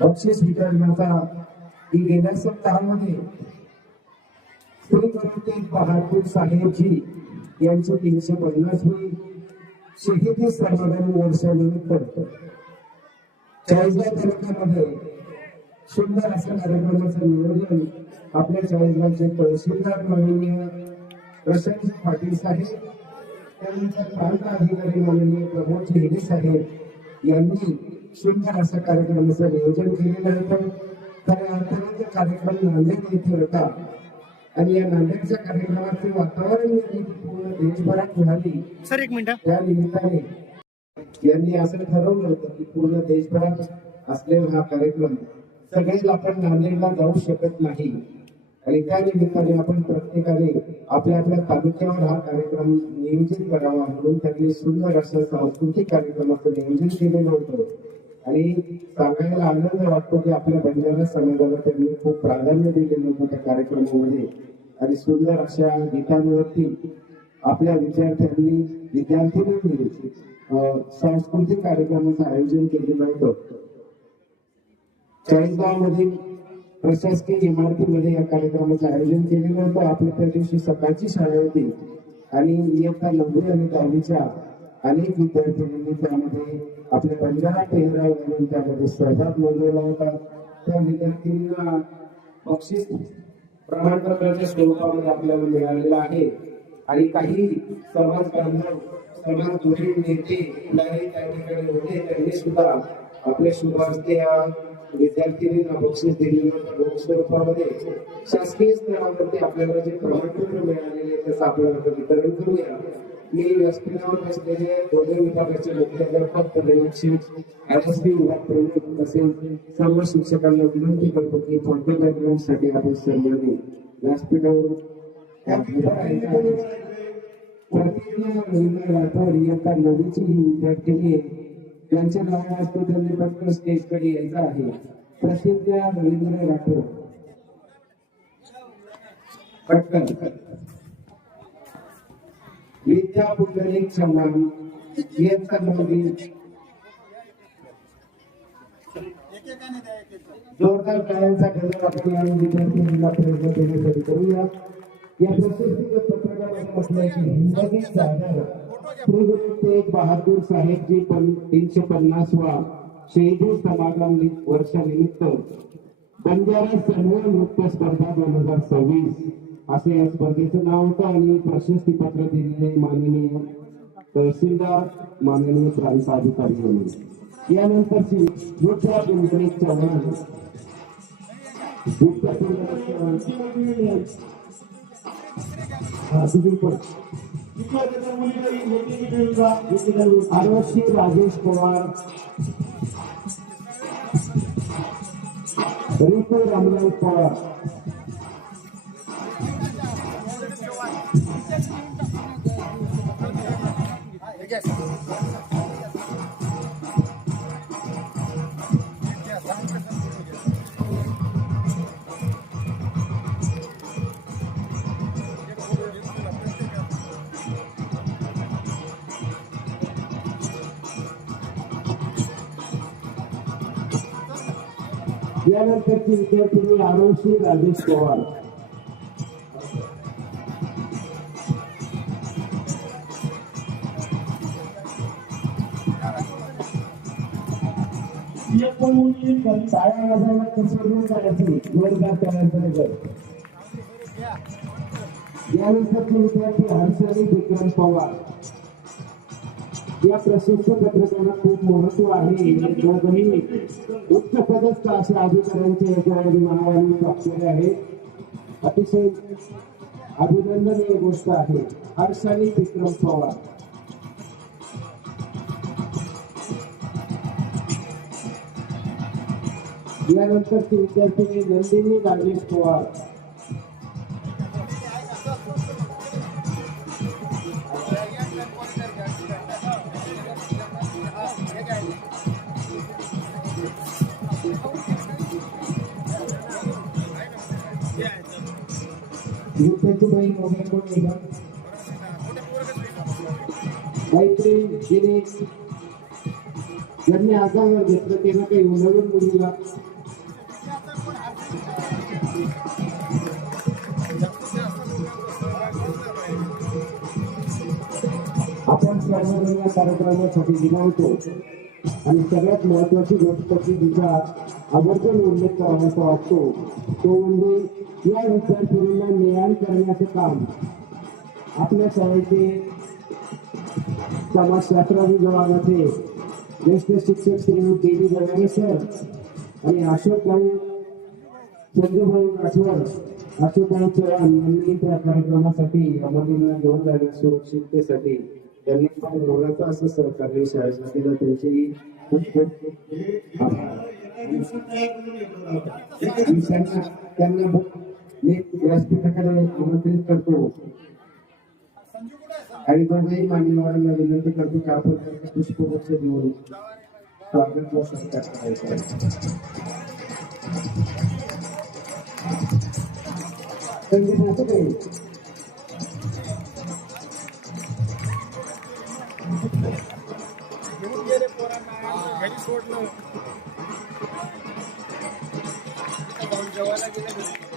बक्षीस वितरणाचा की गेल्या सप्ताहामध्ये श्री गुरु तेग बहादूर साहेबजी यांची 350वी शहीदी समाधान वर्षानिमित्त चाळीसगाव तालुक्यामध्ये सुंदर असं कार्यक्रमाचं नियोजन आपल्या चाळीसगावचे तहसीलदार माननीय प्रशांत पाटील साहेब, त्यानंतर प्रांत अधिकारी माननीय प्रमोद हेडे साहेब यांनी सुंदर असं कार्यक्रमाचं नियोजन केलेलं होतं. खऱ्या अर्थाने कार्यक्रम नांदेड येथे होता आणि या नांदेडच्या कार्यक्रमाचे वातावरण पूर्ण देशभरात झाली. सर एक मिनिट, त्या निमित्ताने यांनी असं ठरवलं होतं की पूर्ण देशभरात असलेला हा कार्यक्रम सगळेच आपण नांदेडला जाऊ शकत नाही आणि त्या निमित्ताने आपण प्रत्येकाने आपल्या आपल्या तालुक्यावर हा कार्यक्रम नियोजित करावा म्हणून त्यांनी सुंदर असं सांस्कृतिक कार्यक्रमाचं नियोजन केलेलं होतं. आणि सांगायला आनंद वाटतो की आपल्या बंजारा समाजाला त्यांनी खूप प्राधान्य दिलेलं होतं त्या कार्यक्रमामध्ये आणि सुंदर अशा गीतांवरती आपल्या विद्यार्थ्यांनी सांस्कृतिक कार्यक्रमाचं आयोजन केलेलं होतं. चाळीसगाव मधील प्रशासकीय इमारतीमध्ये या कार्यक्रमाचं आयोजन केलेलं होतं. आपल्या त्या दिवशी सकाळची शाळा होती आणि इयत्ता 9वी आणि 10वीच्या अनेक विद्यार्थ्यांनी त्यामध्ये आपल्या बंजारा पेहराव घालून त्यामध्ये सहभाग नोंदवला होता. त्या विद्यार्थ्यांना बक्षीस प्रमाणपत्राच्या स्वरूपामध्ये आपल्याला मिळालेलं आहे आणि काही समाज बांधव, समाज दुरीण नेते पुढारी त्या ठिकाणी होते. त्यांनी सुद्धा आपल्या शुभ हस्ते या विद्यार्थ्यांना बक्षीस दिलेलं होतं. रोख स्वरूपामध्ये शासकीय स्तरावरती आपल्याला जे प्रमाणपत्र मिळालेले त्याचं आपल्याला वितरण करूया. मी व्यासपीठावर बसलेले दोन्ही विभागाचे मुख्याध्यापक, प्रयोगशिक्षक, आरएसपी विभाग प्रमुख तसेच सर्व शिक्षकांना विनंती करतो की फोटो बॅकग्राऊंडसाठी आपण सर्वांनी व्यासपीठावर राठोड इयत्ता 9वीची ही विद्यार्थिनी त्यांच्या नाव असतो त्यांनी फक्त स्टेजकडे यायचं आहे. प्रसिद्ध रवींद्र राठोड पटकन. विद्या पुंडलिक चव्हाण इयत्ता 9वी. जोरदार टाळ्यांचा गजर आपण या विद्यार्थ्यांना प्रयत्न करण्यासाठी करूया. या प्रशस्तीच्या पत्रकारात असल्याची हिंदवी सादर श्री गुरु तेग बहादूर साहेबजी 350वा शहीदी समागम वर्षानिमित्त बंजारा समूह नृत्य स्पर्धा 2026 असे या स्पर्धेचं नाव होतं आणि प्रशस्ती पत्र दिलेले माननीय तहसीलदार, माननीय प्रांत अधिकारी म्हणून. यानंतरची विद्या पुंडलिक चव्हाण आरोशी राजेश पवार, रितू रामलाल पवार, यानंतरची विद्यार्थिनी आरोशी राजेश पवार. टाळ्या वाजवायला कसं करायची जोरदार टाळ्यांचा. यानंतरचे विद्यार्थी हर्षाली विक्रम पवार. या प्रशस्ती पत्रकाला खूप महत्व आहे. दोघंही उच्च पदस्थ अशा अधिकाऱ्यांचे याच्यावर नावाने प्राप्तले आहे. अतिशय अभिनंदनीय गोष्ट आहे. हर्षाली विक्रम पवार. यानंतरची विद्यार्थिनी नंदिनी राजेश पवार. युद्धबाई मोबाईल कोण मैत्री गिरीश ज्यांनी आजावर घेतलं त्यांना काही नवीन मुलीला आपण सर्वजण या कार्यक्रमासाठी विनवतो आणि सगळ्यात महत्वाची गोष्ट की तिचा आवर्जून उल्लेख करावासा वाटतो तो म्हणजे या विद्यार्थ्यांना न्याय करण्याचे काम आपल्या शाळेचे समाजशास्त्र विभागाचे ज्येष्ठ शिक्षक श्री देवी जगाने सर आणि अशोक भाऊ चंद्रभाऊ राठोड अशोकभाऊ चव्हाण यांनी त्या कार्यक्रमासाठी मुलींना घेऊन जाण्या सुरक्षिततेसाठी त्यांनी फार मोलाचं असं सहकार्य शाळेला केलं त्यांचेही खूप खूप आभार. त्यांना मी व्यासपीठाकडे आमंत्रित करतो आणि दोघेही मान्यवरांना विनंती करतो की आपण त्यांना पुष्पगुच्छ देऊन स्वागत व सत्कार करायचा आहे. संगीताचं काही घरी सोडलं जेवायला गेलं